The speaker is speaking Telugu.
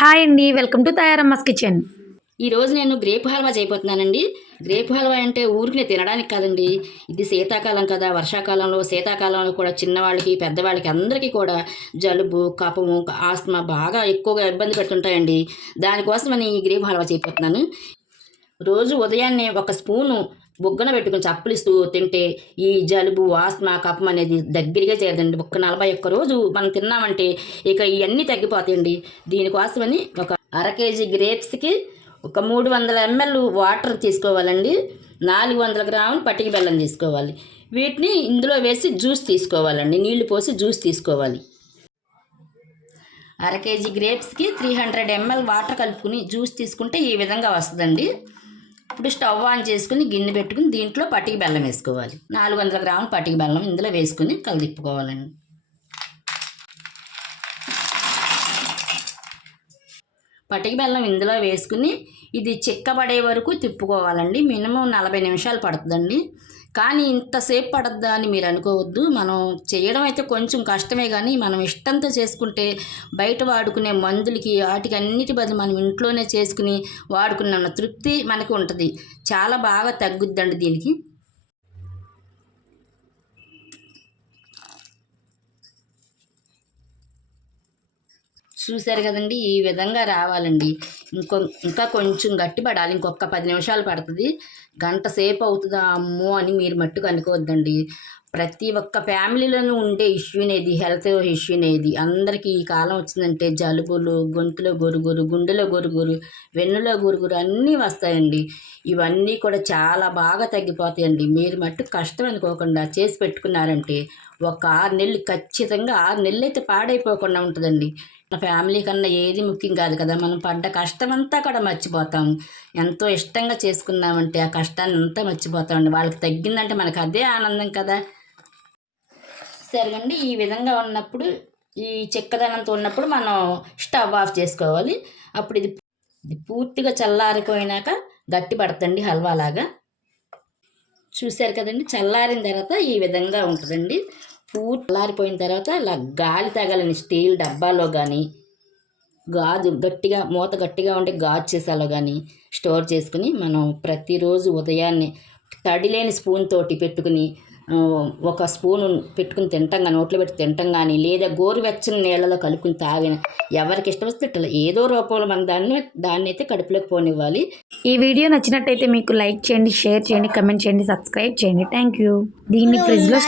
హాయ్ అండి వెల్కమ్ టు తయారమ్మస్ కిచెన్. ఈరోజు నేను గ్రేప్ హల్వా చేయబోతున్నానండి. గ్రేప్ హల్వా అంటే ఊరికి తినడానికి కాదండి. ఇది శీతాకాలం కదా వర్షాకాలంలో శీతాకాలంలో కూడా చిన్నవాళ్ళకి పెద్దవాళ్ళకి అందరికీ కూడా జలుబు కఫము ఆస్తమా బాగా ఎక్కువగా ఇబ్బంది పెడుతుంటాయండి. దానికోసమని ఈ గ్రేప్ హల్వా చేయబోతున్నాను. రోజు ఉదయాన్నే ఒక స్పూను బుగ్గన పెట్టుకుని చప్పలిస్తూ తింటే ఈ జలుబు వాస్మ కఫం అనేది దగ్గరగా చేరదండి. ఒక్క నలభై ఒక్క రోజు మనం తిన్నామంటే ఇక ఇవన్నీ తగ్గిపోతాయండి. దీనికోసమని ఒక అర కేజీ గ్రేప్స్కి ఒక మూడు వందల ఎంఎల్ వాటర్ తీసుకోవాలండి. నాలుగు వందల గ్రాములు పట్టిక బెల్లం తీసుకోవాలి. వీటిని ఇందులో వేసి జ్యూస్ తీసుకోవాలండి. నీళ్ళు పోసి జ్యూస్ తీసుకోవాలి. అర కేజీ గ్రేప్స్కి త్రీ హండ్రెడ్ ఎంఎల్ వాటర్ కలుపుకుని జ్యూస్ తీసుకుంటే ఈ విధంగా వస్తుందండి. ఇప్పుడు స్టవ్ ఆన్ చేసుకుని గిన్నె పెట్టుకుని దీంట్లో పట్టిక బెల్లం వేసుకోవాలి. నాలుగు వందల గ్రాముల పట్టిక బెల్లం ఇందులో వేసుకుని కలిదిప్పుకోవాలండి. పట్టిక బెల్లం ఇందులో వేసుకుని ఇది చిక్కబడే వరకు తిప్పుకోవాలండి. మినిమం నలభై నిమిషాలు పడుతుందండి. కానీ ఇంతసేపు పడద్దా అని మీరు అనుకోవద్దు. మనం చేయడం అయితే కొంచెం కష్టమే కానీ మనం ఇష్టంతో చేసుకుంటే బయట వాడుకునే మందులకి వాటికి అన్నిటి బదులు మనం ఇంట్లోనే చేసుకుని వాడుకున్న తృప్తి మనకు ఉంటుంది. చాలా బాగా తగ్గుద్దండి దీనికి. చూశారు కదండి ఈ విధంగా రావాలండి. ఇంకో ఇంకా కొంచెం గట్టి పడాలి ఇంకొక పది నిమిషాలు పడుతుంది. గంట సేపు అవుతుందా అమ్మో అని మీరు మట్టుకు అనుకోవద్దండి. ప్రతి ఒక్క ఫ్యామిలీలోనూ ఉండే ఇష్యూనేది హెల్త్ ఇష్యూనేది అందరికీ ఈ కాలం వచ్చిందంటే జలుబులు గొంతులో గొరుగురు గుండెలో గొరుగురు వెన్నులో గొరుగురు అన్నీ వస్తాయండి. ఇవన్నీ కూడా చాలా బాగా తగ్గిపోతాయండి. మీరు మట్టు కష్టం అనుకోకుండా చేసి పెట్టుకున్నారంటే ఒక ఆరు నెలలు ఖచ్చితంగా ఆరు నెలలు అయితే పాడైపోకుండా ఉంటుందండి. ఫ్యామిలీ కన్నా ఏది ముఖ్యం కాదు కదా. మనం పడ్డ కష్టం అంతా కూడా మర్చిపోతాం. ఎంతో ఇష్టంగా చేసుకున్నామంటే ఆ కష్టాన్ని అంతా మర్చిపోతామండి వాళ్ళకి తగ్గిందంటే మనకు అదే ఆనందం కదా. సరేనండి ఈ విధంగా ఉన్నప్పుడు ఈ చెక్కదనంతో ఉన్నప్పుడు మనం స్టవ్ ఆఫ్ చేసుకోవాలి. అప్పుడు ఇది ఇది పూర్తిగా చల్లారిపోయినాక గట్టి పడుతుంది హల్వా లాగా చూశారు కదండి చల్లారిన తర్వాత ఈ విధంగా ఉంటుందండి. పూర్తి చల్లారిపోయిన తర్వాత ఇలా గాలి తగలని స్టీల్ డబ్బాలో కానీ గాజు గట్టిగా మూత గట్టిగా ఉంటే గాజు సీసాలో కానీ స్టోర్ చేసుకుని మనం ప్రతిరోజు ఉదయాన్నే తడి లేని స్పూన్ తోటి పెట్టుకుని ఒక స్పూన్ పెట్టుకుని తింటాం కానీ నోట్లో పెట్టి తింటాం కానీ లేదా గోరువెచ్చని నీళ్ళలో కలుపుకుని తాగిన ఎవరికి ఇష్టం వస్తే ఇట్లా ఏదో రూపంలో మనం దాన్ని దాన్ని అయితే కడుపులోకి పోనివ్వాలి. ఈ వీడియో నచ్చినట్టయితే మీకు లైక్ చేయండి షేర్ చేయండి కమెంట్ చేయండి సబ్స్క్రైబ్ చేయండి. Thank you. దీన్ని ఫ్రిడ్జ్లో